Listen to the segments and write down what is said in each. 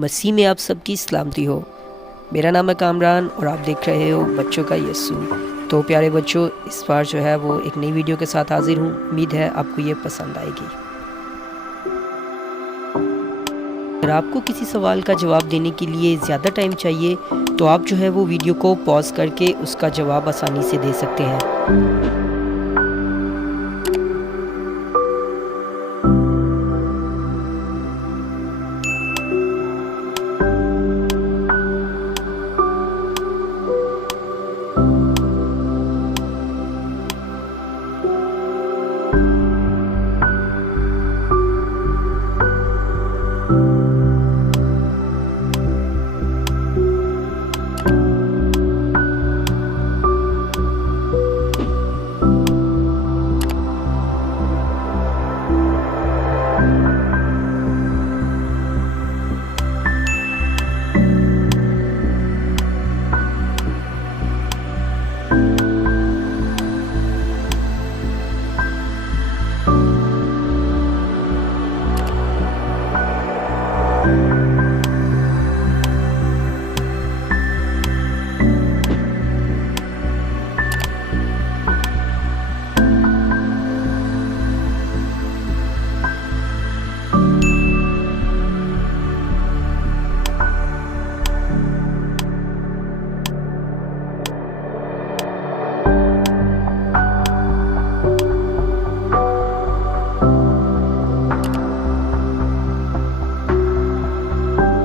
मसीह में आप सबकी सलामती हो। मेरा नाम है कामरान और आप देख रहे हो बच्चों का यसू। तो प्यारे बच्चों, इस बार जो है वो एक नई वीडियो के साथ हाजिर हूँ। उम्मीद है आपको ये पसंद आएगी। अगर आपको किसी सवाल का जवाब देने के लिए ज़्यादा टाइम चाहिए तो आप जो है वो वीडियो को पॉज करके उसका जवाब आसानी से दे सकते हैं।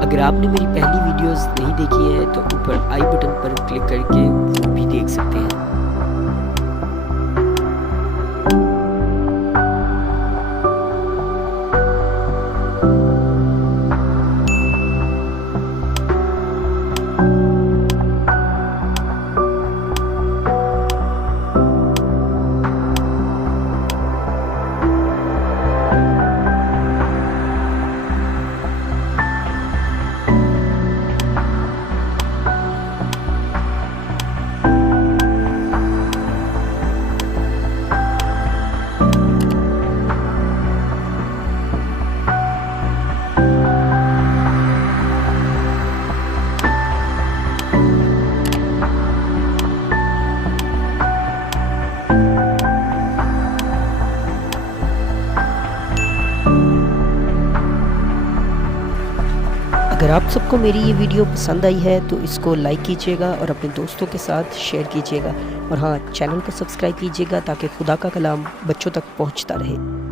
अगर आपने मेरी पहली वीडियोस नहीं देखी है तो ऊपर आई बटन पर क्लिक करके वो भी देख सकते हैं। अगर आप सबको मेरी ये वीडियो पसंद आई है तो इसको लाइक कीजिएगा और अपने दोस्तों के साथ शेयर कीजिएगा। और हाँ, चैनल को सब्सक्राइब कीजिएगा ताकि खुदा का कलाम बच्चों तक पहुंचता रहे।